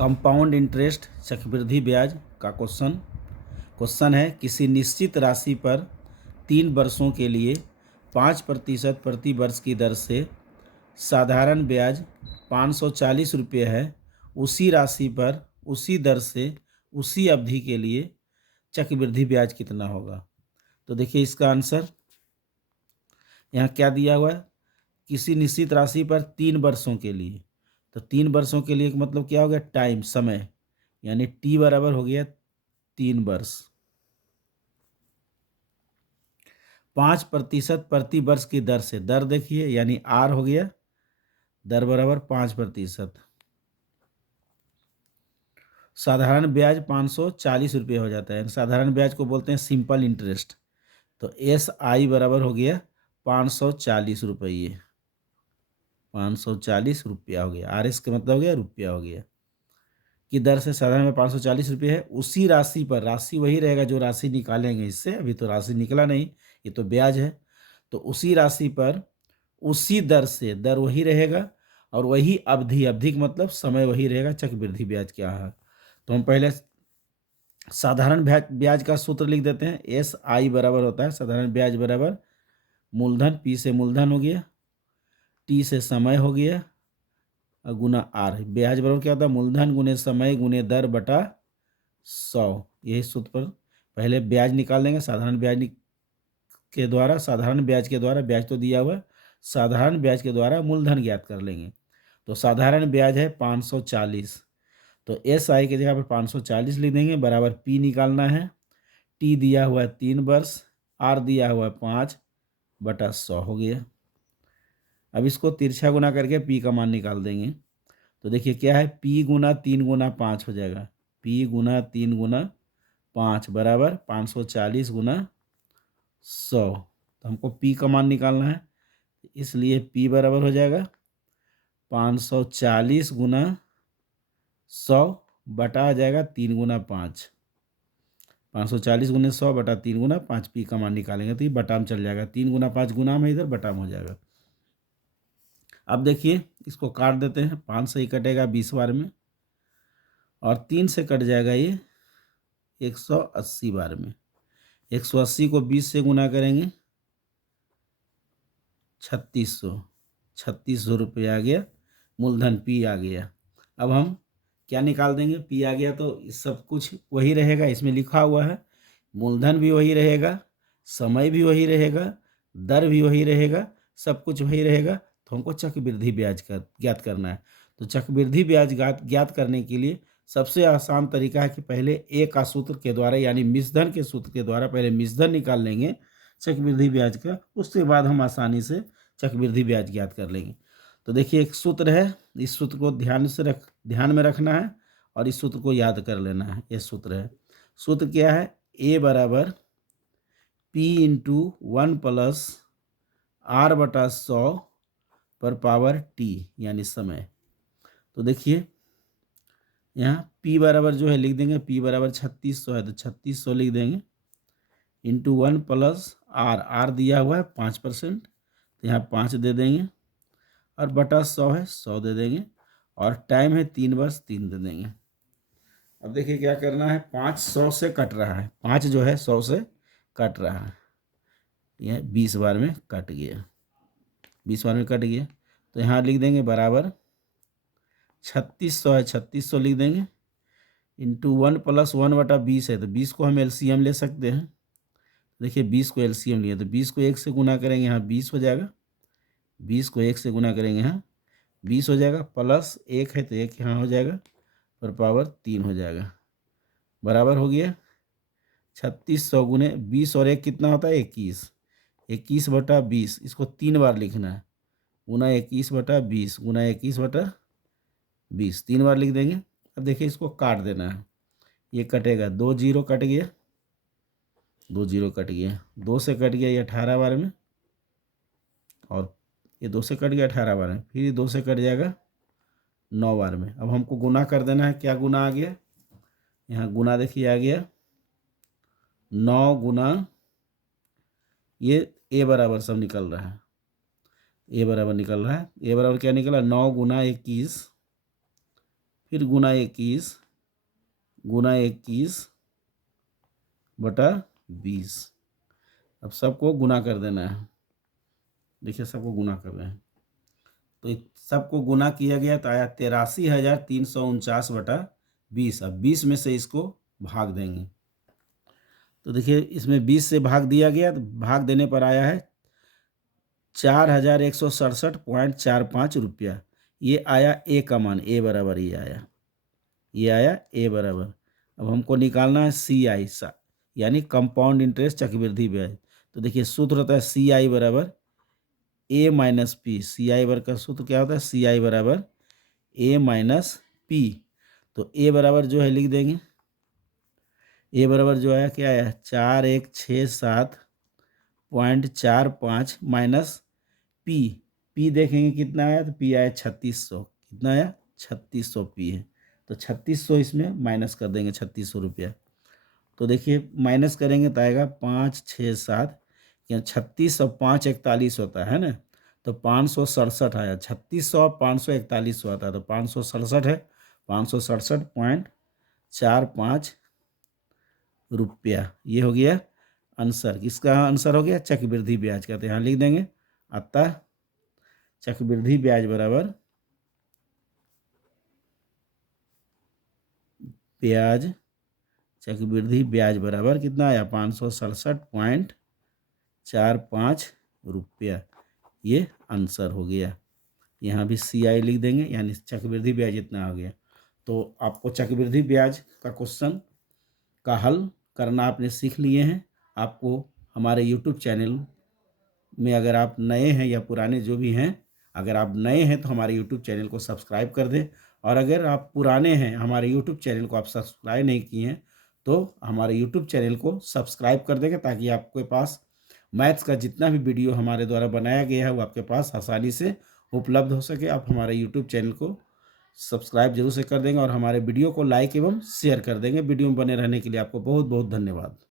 Compound interest चक्रवृद्धि ब्याज का क्वेश्चन है किसी निश्चित राशि पर 3 वर्षों के लिए 5% प्रति वर्ष की दर से साधारण ब्याज 540 रुपये है। उसी राशि पर उसी दर से उसी अवधि के लिए चक्रवृद्धि ब्याज कितना होगा। तो देखिए इसका आंसर यहाँ क्या दिया हुआ है, किसी निश्चित राशि पर 3 वर्षों के लिए। तो 3 वर्षों के लिए मतलब क्या हो गया, टाइम, समय, यानी टी बराबर हो गया 3 वर्ष। 5% प्रति वर्ष की दर से, दर देखिए यानी आर हो गया, दर बराबर 5%। साधारण ब्याज 540 रुपये हो जाता है। साधारण ब्याज को बोलते हैं सिंपल इंटरेस्ट। तो एस आई बराबर हो गया 540 रुपये। 540 रुपया हो गया। आर एस का मतलब हो गया रुपया हो गया की दर से साधारण में 540 रुपये है। उसी राशि पर, राशि वही रहेगा जो राशि निकालेंगे इससे, अभी तो राशि निकला नहीं, ये तो ब्याज है। तो उसी राशि पर उसी दर से, दर वही रहेगा और वही अवधि, अवधि का मतलब समय वही रहेगा। चक्रवृद्धि ब्याज क्या है, तो हम पहले साधारण ब्याज का सूत्र लिख देते हैं। एस आई बराबर होता है साधारण ब्याज बराबर मूलधन, पी से मूलधन हो गया, टी से समय हो गया, गुना आर। ब्याज बराबर क्या होता है, मूलधन गुने समय गुने दर बटा 100। यही सूत्र पर पहले ब्याज निकाल देंगे साधारण ब्याज के द्वारा, साधारण ब्याज के द्वारा, ब्याज तो दिया हुआ है, साधारण ब्याज के द्वारा मूलधन ज्ञात कर लेंगे। तो साधारण ब्याज है 540, तो एस आई की जगह पर 540 लिख देंगे, बराबर पी निकालना है। टी दिया हुआ है 3 वर्ष, आर दिया हुआ है 5/100 हो गया। अब इसको तिरछा गुना करके पी का मान निकाल देंगे। तो देखिए क्या है, पी गुना 3 गुना 5 हो जाएगा। पी गुना 3 गुना 5 बराबर 540 गुना 100। तो हमको पी का मान निकालना है, इसलिए पी बराबर हो जाएगा 540 गुना 100 बटा आ जाएगा 3 गुना 5। 540 गुना 100 बटा 3 गुना 5, पी का मान निकालेंगे तो ये बटाम चल जाएगा। 3 गुना 5 गुनाम है, इधर बटाम हो जाएगा। अब देखिए इसको काट देते हैं, 5 से ही कटेगा 20 बार में, और 3 से कट जाएगा ये 180 बार में। 180 को 20 से गुना करेंगे 3600 रुपये आ गया, मूलधन पी आ गया। अब हम क्या निकाल देंगे, पी आ गया तो सब कुछ वही रहेगा, इसमें लिखा हुआ है मूलधन भी वही रहेगा, समय भी वही रहेगा, दर भी वही रहेगा, सब कुछ वही रहेगा। तो हमको चक्रवृद्धि ब्याज का ज्ञात करना है। तो चक्रवृद्धि ब्याज ज्ञात करने के लिए सबसे आसान तरीका है कि पहले ए का सूत्र के द्वारा यानी मिश्रधन के सूत्र के द्वारा पहले मिश्रधन निकाल लेंगे चक्रवृद्धि ब्याज का, उसके बाद हम आसानी से चक्रवृद्धि ब्याज ज्ञात कर लेंगे। तो देखिए एक सूत्र है, इस सूत्र को ध्यान में रखना है और इस सूत्र को याद कर लेना है। ये सूत्र है, सूत्र क्या है, ए बराबर पी इंटू 1 प्लस आर बटा 100 पर पावर टी यानी समय। तो देखिए यहाँ P बराबर जो है लिख देंगे, P बराबर 3600 है तो 3600 लिख देंगे, इंटू 1 प्लस आर दिया हुआ है 5%, तो यहाँ 5 दे देंगे, और बटा 100 है 100 दे देंगे, और टाइम है 3 वर्ष 3 दे देंगे। अब देखिए क्या करना है, 5 100 से कट रहा है, 5 जो है 100 से कट रहा है, यह 20 बार में कट गया, 20 बार में कट गया। तो यहाँ लिख देंगे बराबर 3600 है 3600 लिख देंगे, इंटू 1 प्लस 1 बटा 20 है तो 20 को हम एलसीएम ले सकते हैं। देखिए 20 को एलसीएम लिया तो 20 को 1 से गुना करेंगे, यहाँ 20 हो जाएगा, 20 को 1 से गुना करेंगे यहाँ 20 हो जाएगा, प्लस 1 है तो 1 यहाँ हो जाएगा, पर पावर 3 हो जाएगा, बराबर हो गया 3600 गुने 20 और 1 कितना होता है 21, 21 बटा 20, इसको 3 बार लिखना है, गुना 21 बटा 20 गुना 21 बटा 20, 3 बार लिख देंगे। अब देखिए इसको काट देना है, ये कटेगा, 2 जीरो कट गया, 2 जीरो कट गया, 2 से कट गया ये 18 बार में, और ये 2 से कट गया 18 बार में, फिर 2 से कट जाएगा 9 बार में। अब हमको गुना कर देना है, क्या गुना आ गया, यहाँ गुना देखिए आ गया 9 गुना, ये ए बराबर सब निकल रहा है, ए बराबर निकल रहा है, ए बराबर क्या निकला 9 गुना 21, फिर गुना 21 बटा 20। अब सबको गुना कर देना है। देखिए सबको गुना कर रहे हैं, तो सबको गुना किया गया तो आया 83,349 बटा 20। अब 20 में से इसको भाग देंगे, तो देखिए इसमें 20 से भाग दिया गया, तो भाग देने पर आया है 4,167.45 रुपया। ये आया ए का मान, ए बराबर ये आया ए बराबर। अब हमको निकालना है सी आई यानी कंपाउंड इंटरेस्ट, चक्रवृद्धि ब्याज। तो देखिए सूत्र होता है सी आई बराबर ए माइनस पी। सी आई बराबर का सूत्र क्या होता है? सी आई बराबर ए माइनस पी। तो ए बराबर जो है लिख देंगे, ए बराबर जो आया क्या आया 4167.45 माइनस पी। पी देखेंगे कितना आया, तो पी आया 3600। कितना आया? 3600 पी है, तो 3600 इसमें माइनस कर देंगे, 3600 रुपया। तो देखिए माइनस करेंगे तो आएगा 567, क्या 36 और 5 41 होता है ना, तो 567 आया। 3600 और 541 आता है, तो 567 है, 567.45 रुपया। ये हो गया आंसर। किसका आंसर हो गया? चक्रवृद्धि ब्याज का। तो यहाँ लिख देंगे अतः चक्रवृद्धि ब्याज बराबर चक्रवृद्धि ब्याज बराबर कितना आया? 567.45 रुपया। ये आंसर हो गया। यहाँ भी सी आई लिख देंगे, यानी चक्रवृद्धि ब्याज इतना हो गया। तो आपको चक्रवृद्धि ब्याज का क्वेश्चन का हल करना आपने सीख लिए हैं। आपको हमारे यूट्यूब चैनल में, अगर आप नए हैं या पुराने जो भी हैं, अगर आप नए हैं तो हमारे यूट्यूब चैनल को सब्सक्राइब कर दें, और अगर आप पुराने हैं, हमारे यूट्यूब चैनल को आप सब्सक्राइब नहीं किए हैं, तो हमारे यूट्यूब चैनल को सब्सक्राइब कर देंगे, ताकि आपके पास मैथ्स का जितना भी वीडियो हमारे द्वारा बनाया गया है वो आपके पास आसानी से उपलब्ध हो सके। आप हमारे यूट्यूब चैनल को सब्सक्राइब जरूर से कर देंगे और हमारे वीडियो को लाइक एवं शेयर कर देंगे। वीडियो में बने रहने के लिए आपको बहुत बहुत धन्यवाद।